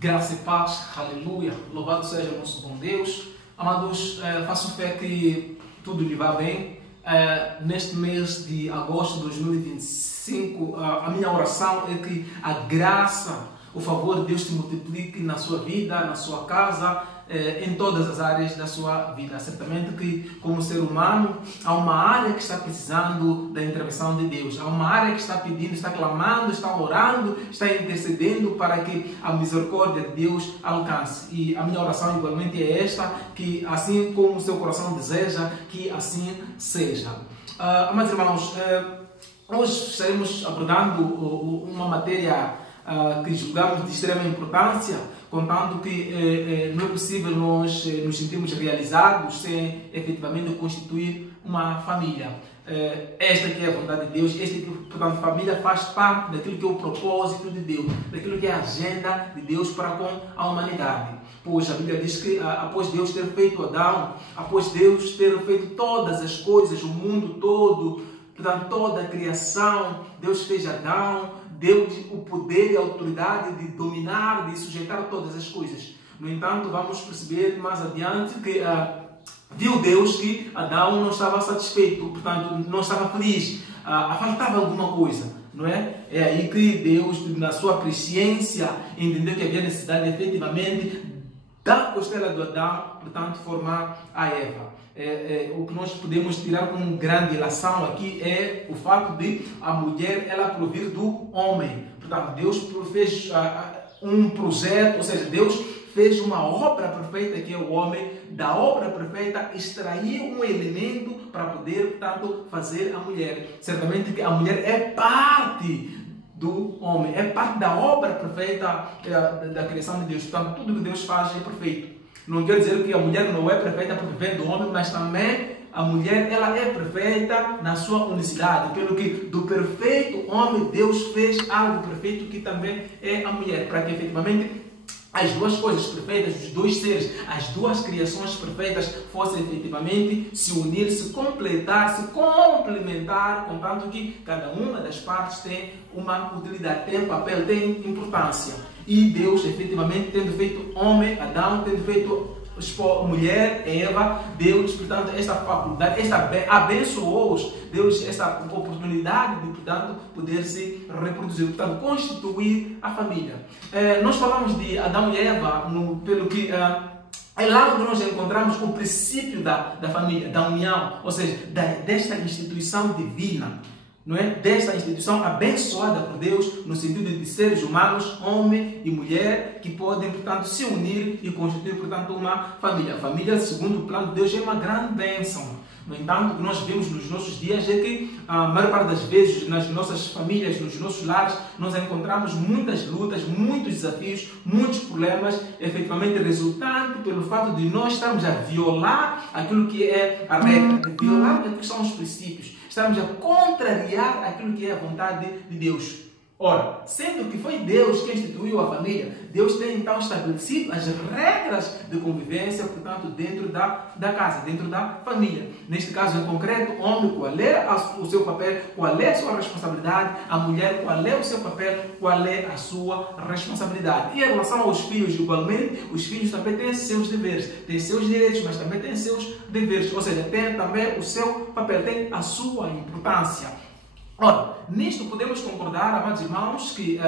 Graça e paz, aleluia, louvado seja o nosso bom Deus. Amados, faço fé que tudo lhe vá bem. Neste mês de agosto de 2025, a minha oração é que a graça, o favor de Deus te multiplique na sua vida, na sua casa, em todas as áreas da sua vida. Certamente que, como ser humano, há uma área que está precisando da intervenção de Deus. Há uma área que está pedindo, está clamando, está orando, está intercedendo para que a misericórdia de Deus alcance. E a minha oração igualmente é esta, que assim como o seu coração deseja, que assim seja. Amados irmãos, hoje estaremos abordando uma matéria que julgamos de extrema importância, contando que não é possível nós nos sentirmos realizados sem efetivamente constituir uma família. Esta que é a vontade de Deus, portanto, família faz parte daquilo que é o propósito de Deus, daquilo que é a agenda de Deus para com a humanidade. Pois a Bíblia diz que após Deus ter feito Adão, após Deus ter feito todas as coisas, o mundo todo, portanto, toda a criação, Deus fez Adão, deu-lhe o poder e a autoridade de dominar, de sujeitar todas as coisas. No entanto, vamos perceber mais adiante que viu Deus que Adão não estava satisfeito, portanto, não estava feliz, faltava alguma coisa, não é? É aí que Deus, na sua presciência, entendeu que havia necessidade efetivamente da costela do Adão, portanto, formar a Eva. O que nós podemos tirar como grande ilação aqui é o fato de a mulher ela provir do homem. Portanto, Deus fez um projeto, ou seja, Deus fez uma obra perfeita que é o homem. Da obra perfeita extraiu um elemento para poder, portanto, fazer a mulher. Certamente que a mulher é parte do homem, é parte da obra perfeita da criação de Deus. Portanto, tudo que Deus faz é perfeito. Não quer dizer que a mulher não é perfeita porque vem do homem, mas também a mulher ela é perfeita na sua unicidade. Pelo que do perfeito homem, Deus fez algo perfeito que também é a mulher, para que efetivamente as duas coisas perfeitas, os dois seres, as duas criações perfeitas fossem efetivamente se unir, se completar, se complementar, contanto que cada uma das partes tem uma utilidade, tem papel, tem importância. E Deus, efetivamente, tendo feito homem, Adão, tendo feito mulher, Eva, Deus, portanto, esta faculdade, abençoou-os, Deus, esta oportunidade de, portanto, poder se reproduzir, portanto, constituir a família. Nós falamos de Adão e Eva, pelo que é lá onde nós encontramos o princípio da família, da união, ou seja, desta instituição divina, não é? Desta instituição abençoada por Deus, no sentido de seres humanos, homem e mulher, que podem, portanto, se unir e constituir, portanto, uma família. A família, segundo o plano de Deus, é uma grande bênção. No entanto, o que nós vemos nos nossos dias é que, a maior parte das vezes, nas nossas famílias, nos nossos lares, nós encontramos muitas lutas, muitos desafios, muitos problemas, efetivamente resultante pelo fato de nós estarmos a violar aquilo que é a regra, de violar aquilo que são os princípios. Estamos a contrariar aquilo que é a vontade de Deus. Ora, sendo que foi Deus que instituiu a família, Deus tem então estabelecido as regras de convivência, portanto, dentro da casa, dentro da família. Neste caso em concreto, o homem, qual é o seu papel, qual é a sua responsabilidade, a mulher, qual é o seu papel, qual é a sua responsabilidade. E em relação aos filhos, igualmente, os filhos também têm seus deveres, têm seus direitos, mas também têm seus deveres, ou seja, têm também o seu papel, têm a sua importância. Ora, nisto podemos concordar, amados irmãos, que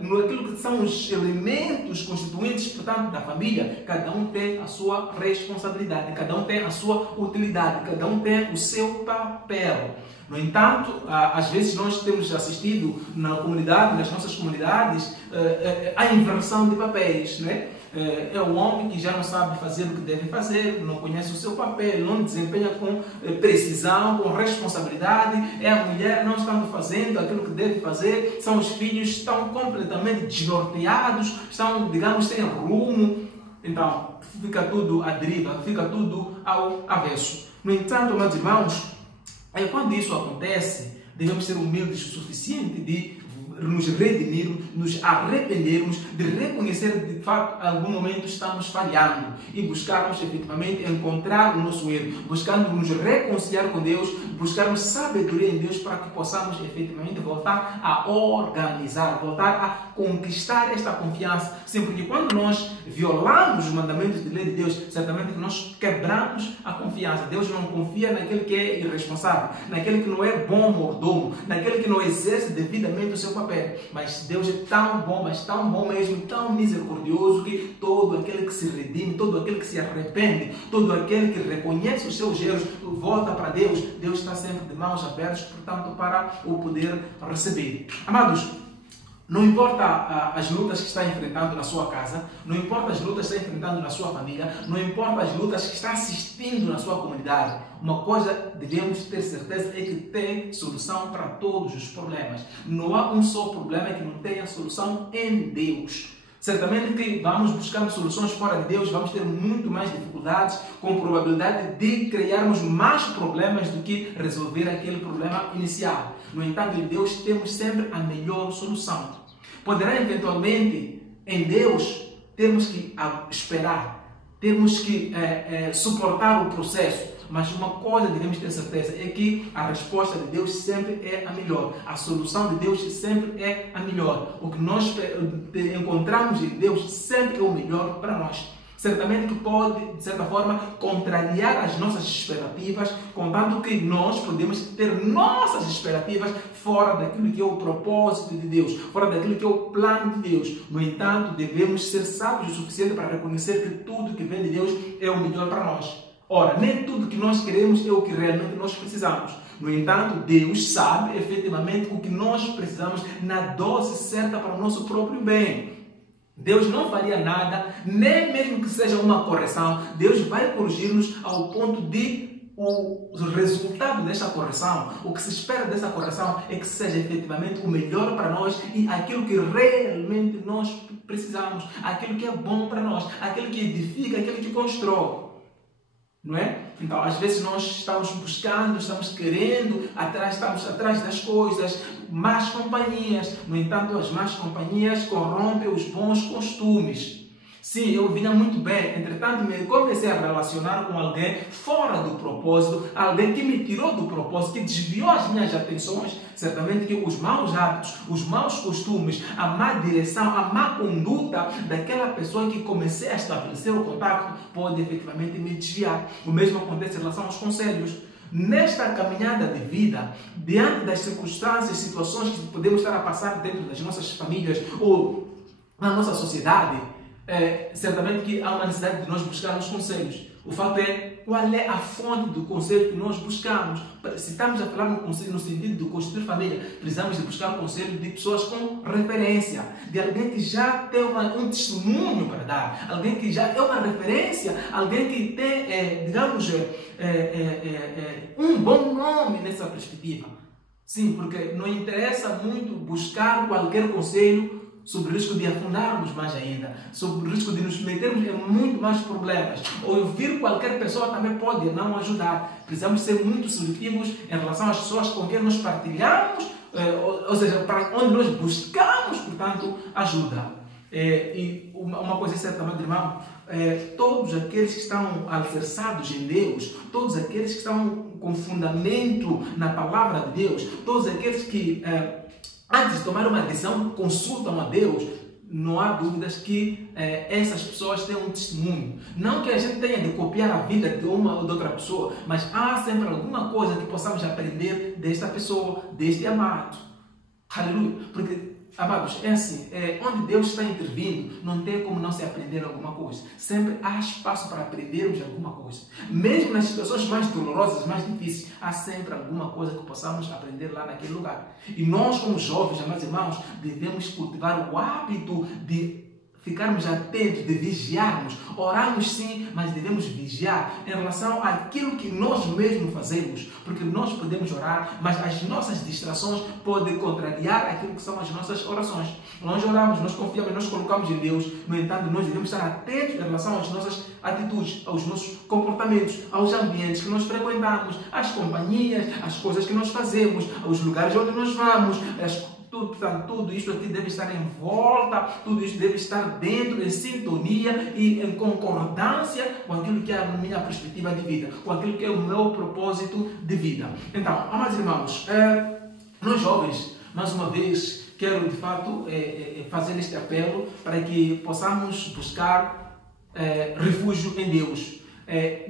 naquilo que são os elementos constituintes, portanto, da família, cada um tem a sua responsabilidade, cada um tem a sua utilidade, cada um tem o seu papel. No entanto, às vezes nós temos assistido na comunidade, nas nossas comunidades, a inversão de papéis, né? É o homem que já não sabe fazer o que deve fazer, não conhece o seu papel, não desempenha com precisão, com responsabilidade. É a mulher não estando fazendo aquilo que deve fazer. São os filhos que estão completamente desnorteados, estão, digamos, sem rumo. Então, fica tudo à deriva, fica tudo ao avesso. No entanto, meus irmãos, quando isso acontece, devemos ser humildes o suficiente de nos redimirmos, nos arrependermos, de reconhecer de fato em algum momento estamos falhando e buscarmos efetivamente encontrar o nosso erro, buscando nos reconciliar com Deus, buscarmos sabedoria em Deus para que possamos efetivamente voltar a organizar, voltar a conquistar esta confiança. Sim, porque quando nós violamos os mandamentos de lei de Deus, certamente que nós quebramos a confiança. Deus não confia naquele que é irresponsável, naquele que não é bom mordomo, naquele que não exerce devidamente o seu papel. Mas Deus é tão bom, mas tão bom mesmo, tão misericordioso, que todo aquele que se redime, todo aquele que se arrepende, todo aquele que reconhece os seus erros, volta para Deus. Deus está sempre de mãos abertas, portanto, para o poder receber. Amados, não importa as lutas que está enfrentando na sua casa, não importa as lutas que está enfrentando na sua família, não importa as lutas que está assistindo na sua comunidade, uma coisa devemos ter certeza é que tem solução para todos os problemas. Não há um só problema que não tenha solução em Deus. Certamente que vamos buscando soluções fora de Deus, vamos ter muito mais dificuldades, com probabilidade de criarmos mais problemas do que resolver aquele problema inicial. No entanto, em Deus temos sempre a melhor solução. Poderá eventualmente, em Deus, termos que esperar, termos que suportar o processo. Mas uma coisa devemos ter certeza é que a resposta de Deus sempre é a melhor. A solução de Deus sempre é a melhor. O que nós encontramos em Deus sempre é o melhor para nós. Certamente que pode, de certa forma, contrariar as nossas expectativas, contanto que nós podemos ter nossas expectativas fora daquilo que é o propósito de Deus, fora daquilo que é o plano de Deus. No entanto, devemos ser sábios o suficiente para reconhecer que tudo que vem de Deus é o melhor para nós. Ora, nem tudo que nós queremos é o que realmente nós precisamos. No entanto, Deus sabe efetivamente o que nós precisamos na dose certa para o nosso próprio bem. Deus não faria nada, nem mesmo que seja uma correção. Deus vai corrigir-nos ao ponto de o resultado desta correção, o que se espera dessa correção é que seja efetivamente o melhor para nós e aquilo que realmente nós precisamos, aquilo que é bom para nós, aquilo que edifica, aquilo que constrói. Não é? Então, às vezes nós estamos buscando, estamos querendo, estamos atrás das coisas, más companhias. No entanto, as más companhias corrompem os bons costumes. Sim, eu vinha muito bem, entretanto me comecei a relacionar com alguém fora do propósito, alguém que me tirou do propósito, que desviou as minhas atenções. Certamente que os maus hábitos, os maus costumes, a má direção, a má conduta daquela pessoa que comecei a estabelecer o contato pode efetivamente me desviar. O mesmo acontece em relação aos conselhos. Nesta caminhada de vida, diante das circunstâncias, situações que podemos estar a passar dentro das nossas famílias ou na nossa sociedade, certamente que há uma necessidade de nós buscarmos conselhos. O fato é, qual é a fonte do conselho que nós buscamos? Se estamos a falar no conselho no sentido de construir família, precisamos de buscar o conselho de pessoas com referência, de alguém que já tem um testemunho para dar, alguém que já é uma referência, alguém que tem, digamos, um bom nome nessa perspectiva. Sim, porque não interessa muito buscar qualquer conselho sob o risco de afundarmos mais ainda, sob o risco de nos metermos em muito mais problemas. Ouvir qualquer pessoa também pode não ajudar. Precisamos ser muito seletivos em relação às pessoas com quem nós partilhamos, ou seja, para onde nós buscamos, portanto, ajuda. E uma coisa certa, meu irmão, todos aqueles que estão alicerçados em Deus, todos aqueles que estão com fundamento na palavra de Deus, todos aqueles que antes de tomar uma decisão, consultam a Deus, não há dúvidas que essas pessoas têm um testemunho. Não que a gente tenha de copiar a vida de uma ou de outra pessoa, mas há sempre alguma coisa que possamos aprender desta pessoa, deste amado. Aleluia! Porque, amados, é assim, onde Deus está intervindo, não tem como não se aprender alguma coisa. Sempre há espaço para aprendermos alguma coisa. Mesmo nas situações mais dolorosas, mais difíceis, há sempre alguma coisa que possamos aprender lá naquele lugar. E nós, como jovens, amados irmãos, devemos cultivar o hábito de ficarmos atentos, de vigiarmos. Orarmos sim, mas devemos vigiar em relação àquilo que nós mesmos fazemos. Porque nós podemos orar, mas as nossas distrações podem contrariar aquilo que são as nossas orações. Nós oramos, nós confiamos, nós colocamos em Deus. No entanto, nós devemos estar atentos em relação às nossas atitudes, aos nossos comportamentos, aos ambientes que nós frequentamos, às companhias, às coisas que nós fazemos, aos lugares onde nós vamos, Portanto, tudo isto aqui deve estar em volta, tudo isto deve estar dentro, em sintonia e em concordância com aquilo que é a minha perspectiva de vida, com aquilo que é o meu propósito de vida. Então, amados irmãos, nós jovens, mais uma vez, quero de fato fazer este apelo para que possamos buscar refúgio em Deus.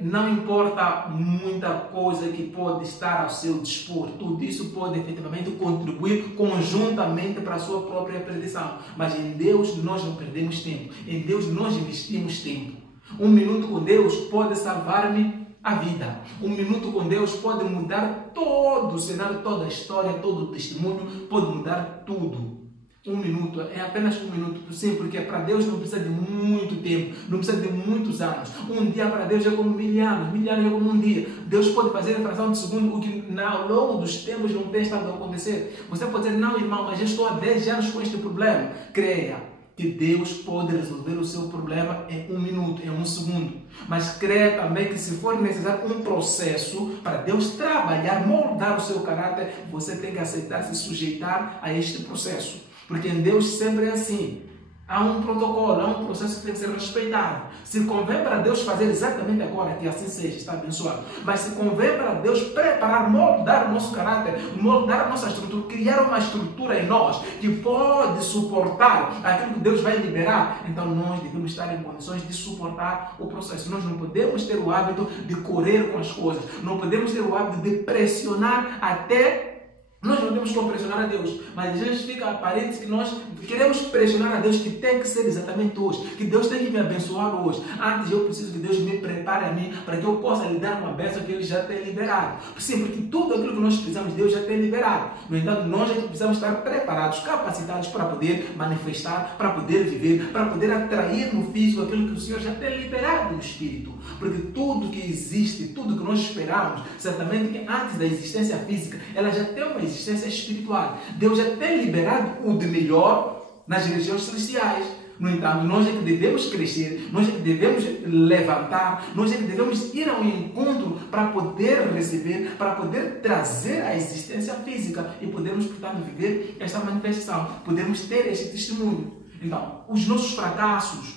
Não importa muita coisa que pode estar ao seu dispor, tudo isso pode efetivamente contribuir conjuntamente para a sua própria perdição. Mas em Deus nós não perdemos tempo, em Deus nós investimos tempo. Um minuto com Deus pode salvar-me a vida. Um minuto com Deus pode mudar todo o cenário, toda a história, todo o testemunho, pode mudar tudo. Um minuto, é apenas um minuto, sim, porque para Deus não precisa de muito tempo, não precisa de muitos anos. Um dia para Deus é como 1000 anos, 1000 anos é como um dia. Deus pode fazer em fração de segundo o que ao longo dos tempos não tem estado a acontecer. Você pode dizer, não irmão, mas eu estou há 10 anos com este problema. Creia que Deus pode resolver o seu problema em um minuto, em um segundo. Mas creia também que se for necessário um processo para Deus trabalhar, moldar o seu caráter, você tem que aceitar, se sujeitar a este processo. Porque em Deus sempre é assim. Há um protocolo, há um processo que tem que ser respeitado. Se convém para Deus fazer exatamente agora, que assim seja, está abençoado. Mas se convém para Deus preparar, moldar o nosso caráter, moldar a nossa estrutura, criar uma estrutura em nós que pode suportar aquilo que Deus vai liberar, então nós devemos estar em condições de suportar o processo. Nós não podemos ter o hábito de correr com as coisas. Não podemos ter o hábito de pressionar até... Nós não temos como pressionar a Deus, mas às vezes fica aparente que nós queremos pressionar a Deus, que tem que ser exatamente hoje, que Deus tem que me abençoar hoje. Antes eu preciso que Deus me prepare a mim para que eu possa lhe dar uma bênção que Ele já tem liberado. Sim, porque tudo aquilo que nós precisamos, Deus já tem liberado. No entanto, nós precisamos estar preparados, capacitados para poder manifestar, para poder viver, para poder atrair no físico aquilo que o Senhor já tem liberado no Espírito. Porque tudo que existe, tudo que nós esperamos, certamente que antes da existência física, ela já tem uma existência espiritual. Deus já tem liberado o de melhor nas regiões celestiais. No entanto, nós é que devemos crescer, nós é que devemos levantar, nós é que devemos ir ao encontro para poder receber, para poder trazer a existência física e podermos, portanto, viver esta manifestação, podermos ter este testemunho. Então, os nossos fracassos,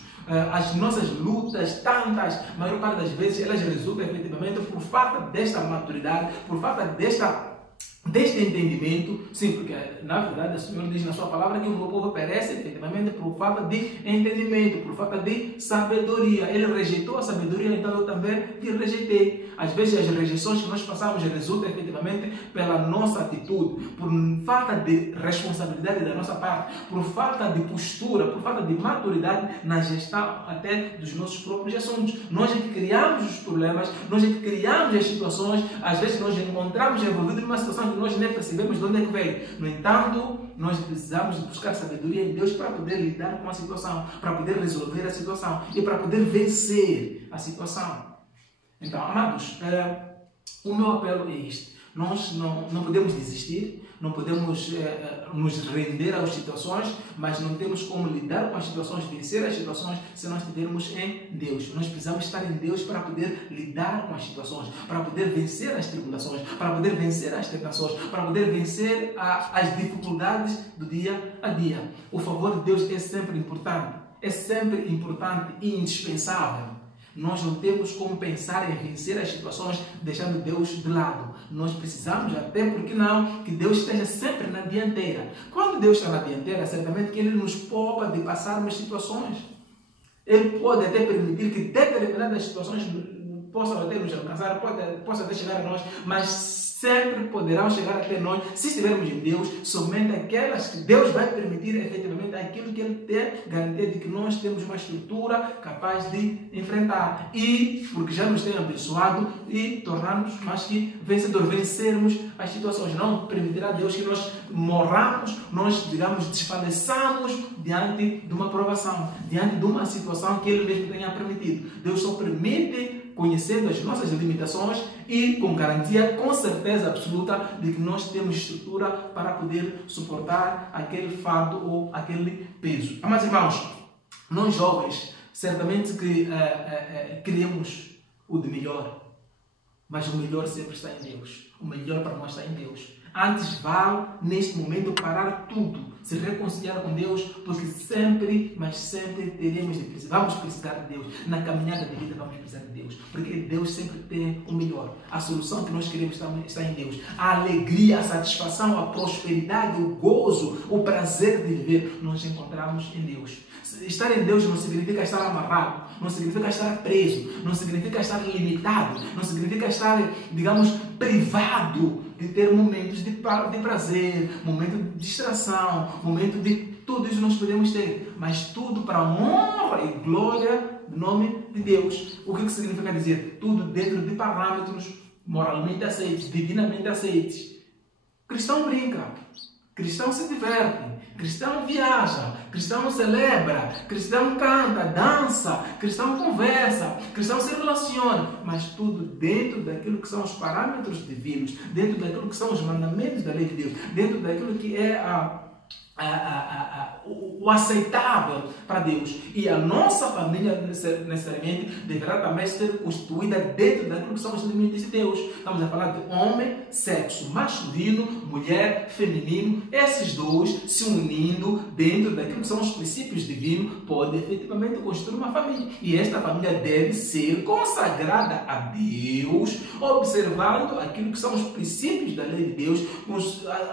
as nossas lutas, tantas, a maior parte das vezes, elas resultam efetivamente por falta desta maturidade, por falta deste entendimento, sim, porque na verdade o Senhor diz na sua palavra que o meu povo perece efetivamente por falta de entendimento, por falta de sabedoria. Ele rejeitou a sabedoria, então eu também te rejeitei. Às vezes as rejeições que nós passamos resultam efetivamente pela nossa atitude, por falta de responsabilidade da nossa parte, por falta de postura, por falta de maturidade na gestão até dos nossos próprios assuntos. Nós é que criamos os problemas, nós é que criamos as situações, às vezes nós encontramos envolvidos numa situação que nós nem percebemos de onde é que veio. No entanto, nós precisamos buscar sabedoria em Deus para poder lidar com a situação, para poder resolver a situação e para poder vencer a situação. Então, amados, o meu apelo é este. Nós não podemos desistir, não podemos nos render às situações, mas não temos como lidar com as situações, vencer as situações, se nós estivermos em Deus. Nós precisamos estar em Deus para poder lidar com as situações, para poder vencer as tribulações, para poder vencer as tentações, para poder vencer as dificuldades do dia a dia. O favor de Deus é sempre importante e indispensável. Nós não temos como pensar em vencer as situações deixando Deus de lado. Nós precisamos, até porque não, que Deus esteja sempre na dianteira. Quando Deus está na dianteira, certamente que Ele nos poupa de passarmos situações. Ele pode até permitir que determinadas situações possam até nos alcançar, possam até chegar a nós, mas sempre poderão chegar até nós, se estivermos em Deus, somente aquelas que Deus vai permitir efetivamente aquilo que Ele tem garantia de que nós temos uma estrutura capaz de enfrentar. E porque já nos tem abençoado e tornarmos mais que vencedores, vencermos as situações. Não permitirá Deus que nós morramos, nós, digamos, desfaleçamos diante de uma provação, diante de uma situação que Ele mesmo tenha permitido. Deus só permite conhecendo as nossas limitações e com garantia, com certeza absoluta, de que nós temos estrutura para poder suportar aquele fardo ou aquele peso. Mas, irmãos, nós jovens, certamente que queremos o de melhor, mas o melhor sempre está em Deus. O melhor para nós está em Deus. Antes vale, neste momento, parar tudo, se reconciliar com Deus, porque sempre, mas sempre vamos precisar de Deus. Na caminhada da vida vamos precisar de Deus, porque Deus sempre tem o melhor. A solução que nós queremos está em Deus. A alegria, a satisfação, a prosperidade, o gozo, o prazer de viver, nós encontramos em Deus. Estar em Deus não significa estar amarrado, não significa estar preso, não significa estar limitado, não significa estar, digamos, privado de ter momentos de prazer, momento de distração, momento de tudo isso nós podemos ter, mas tudo para a honra e glória do nome de Deus. O que significa dizer? Tudo dentro de parâmetros moralmente aceitos, divinamente aceitos. Cristão brinca, cristão se diverte, cristão viaja, cristão celebra, cristão canta, dança, cristão conversa, cristão se relaciona, mas tudo dentro daquilo que são os parâmetros divinos, dentro daquilo que são os mandamentos da lei de Deus, dentro daquilo que é o aceitável para Deus. E a nossa família necessariamente deverá também ser constituída dentro daquilo que são os limites de Deus. Estamos a falar de homem, sexo masculino, mulher, feminino. Esses dois se unindo dentro daquilo que são os princípios divinos pode efetivamente construir uma família. E esta família deve ser consagrada a Deus, observando aquilo que são os princípios da lei de Deus,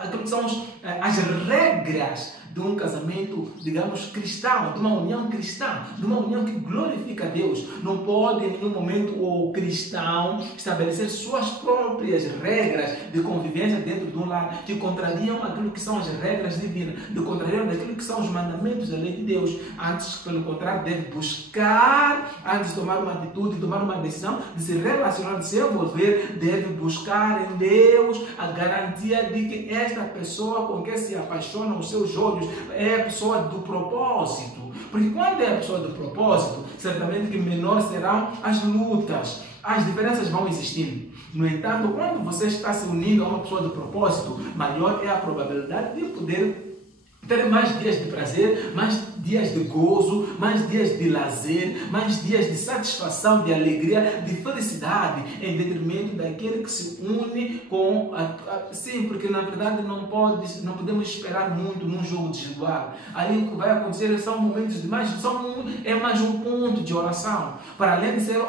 aquilo que são as regras de um casamento, digamos, cristão, de uma união cristã, de uma união que glorifica a Deus. Não pode em nenhum momento o cristão estabelecer suas próprias regras de convivência dentro de um lar que contrariam aquilo que são as regras divinas, que contrariam aquilo que são os mandamentos da lei de Deus. Antes, pelo contrário, deve buscar, antes de tomar uma atitude, de tomar uma decisão, de se relacionar, de se envolver, deve buscar em Deus a garantia de que esta pessoa com quem se apaixona os seus olhos é a pessoa do propósito. Porque quando é a pessoa do propósito, certamente que menor serão as lutas, as diferenças vão existindo. No entanto, quando você está se unindo a uma pessoa do propósito, maior é a probabilidade de poder ter mais dias de prazer, mais dias de gozo, mais dias de lazer, mais dias de satisfação, de alegria, de felicidade, em detrimento daquele que se une com sim, porque na verdade não podemos esperar muito num jogo desigual. Aí o que vai acontecer são momentos de mais um ponto de oração, para além de ser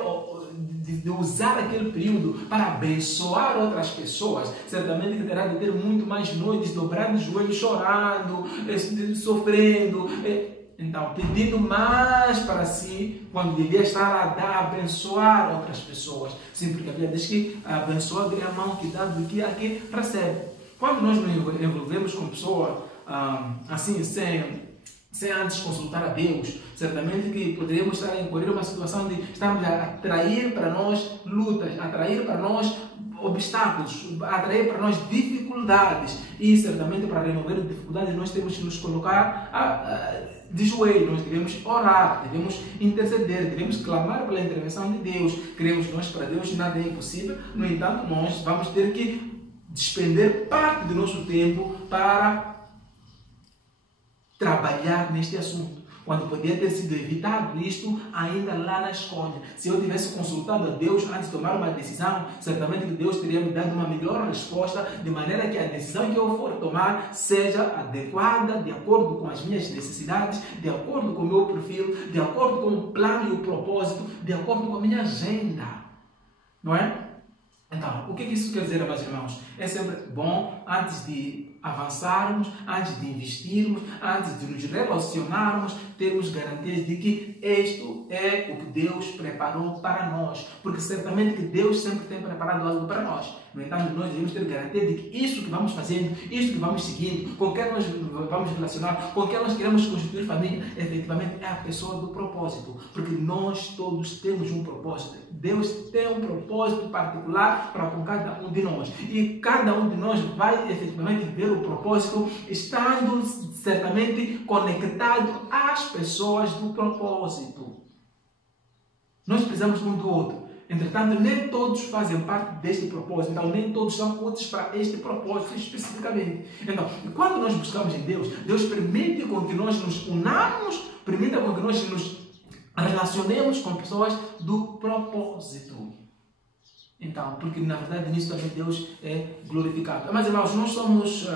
de usar aquele período para abençoar outras pessoas, certamente que terá de ter muito mais noites dobrando os joelhos, chorando, sofrendo, então pedindo mais para si, quando devia estar a abençoar outras pessoas. Sim, porque a Bíblia diz que abençoa a mão que dá do que aqui recebe. Quando nós nos envolvemos com pessoa assim, sem antes consultar a Deus, certamente que poderíamos estar a incorrer uma situação de estarmos a atrair para nós lutas, atrair para nós obstáculos, atrair para nós dificuldades. E certamente para remover dificuldades nós temos que nos colocar de joelho, nós devemos orar, devemos interceder, devemos clamar pela intervenção de Deus. Cremos nós para Deus nada é impossível, no entanto nós vamos ter que despender parte do nosso tempo para trabalhar neste assunto, quando podia ter sido evitado isto ainda lá na escola. Se eu tivesse consultado a Deus antes de tomar uma decisão, certamente que Deus teria me dado uma melhor resposta, de maneira que a decisão que eu for tomar seja adequada, de acordo com as minhas necessidades, de acordo com o meu perfil, de acordo com o plano e o propósito, de acordo com a minha agenda. Não é? Então, o que isso quer dizer, meus irmãos? É sempre bom, antes de avançarmos, antes de investirmos, antes de nos relacionarmos, termos garantias de que isto é o que Deus preparou para nós. Porque certamente que Deus sempre tem preparado algo para nós. No entanto, nós devemos ter garantia de que isso que vamos fazendo, isso que vamos seguindo, com quem nós vamos relacionar, com quem nós queremos constituir família, efetivamente é a pessoa do propósito. Porque nós todos temos um propósito. Deus tem um propósito particular para com cada um de nós. E cada um de nós vai efetivamente ver o propósito estando certamente conectado às pessoas do propósito. Nós precisamos um do outro. Entretanto, nem todos fazem parte deste propósito. Então, nem todos são úteis para este propósito especificamente. Então, quando nós buscamos em Deus, Deus permite com que nós nos unamos, permite com que nós nos relacionemos com pessoas do propósito. Então, porque na verdade nisso também Deus é glorificado. Mas irmãos, nós somos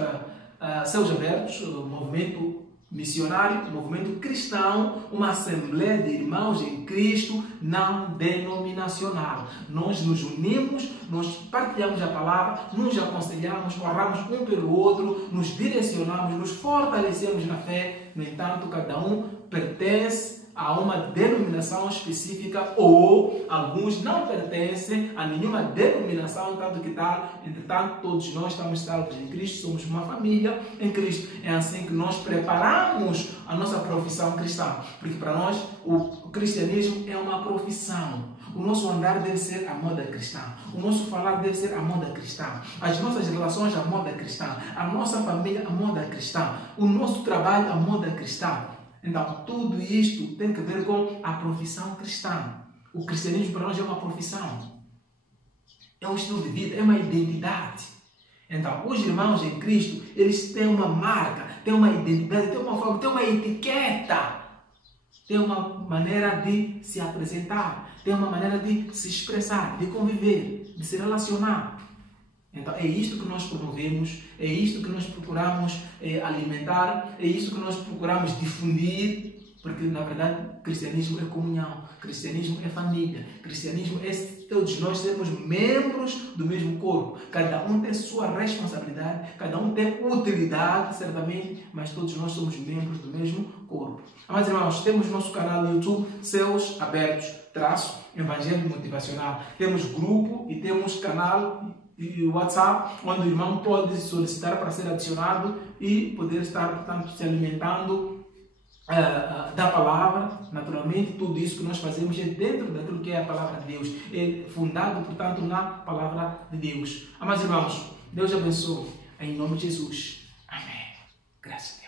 Céus Abertos, movimento missionário, movimento cristão, uma assembleia de irmãos em Cristo não denominacional. Nós nos unimos, nós partilhamos a palavra, nos aconselhamos, oramos um pelo outro, nos direcionamos, nos fortalecemos na fé. No entanto, cada um pertence a uma denominação específica, ou alguns não pertencem a nenhuma denominação, tanto que tal, entretanto todos nós estamos salvos em Cristo, somos uma família em Cristo. É assim que nós preparamos a nossa profissão cristã, porque para nós o cristianismo é uma profissão. O nosso andar deve ser a moda cristã, o nosso falar deve ser a moda cristã, as nossas relações a moda cristã, a nossa família a moda cristã, o nosso trabalho a moda cristã. Então, tudo isto tem que ver com a profissão cristã. O cristianismo para nós é uma profissão. É um estilo de vida, é uma identidade. Então, os irmãos em Cristo, eles têm uma marca, têm uma identidade, têm uma forma, têm uma etiqueta. Têm uma maneira de se apresentar, têm uma maneira de se expressar, de conviver, de se relacionar. Então, é isto que nós promovemos, é isto que nós procuramos alimentar, é isto que nós procuramos difundir, porque, na verdade, cristianismo é comunhão, cristianismo é família, cristianismo é todos nós sermos membros do mesmo corpo. Cada um tem sua responsabilidade, cada um tem utilidade, certamente, mas todos nós somos membros do mesmo corpo. Mas, irmãos, temos nosso canal no YouTube, Céus Abertos, Evangelho Motivacional. Temos grupo e temos canal e WhatsApp, onde o irmão pode solicitar para ser adicionado e poder estar, portanto, se alimentando da palavra. Naturalmente, tudo isso que nós fazemos é dentro daquilo que é a palavra de Deus, é fundado, portanto, na palavra de Deus. Amados irmãos, Deus abençoe, em nome de Jesus. Amém. Graças a Deus.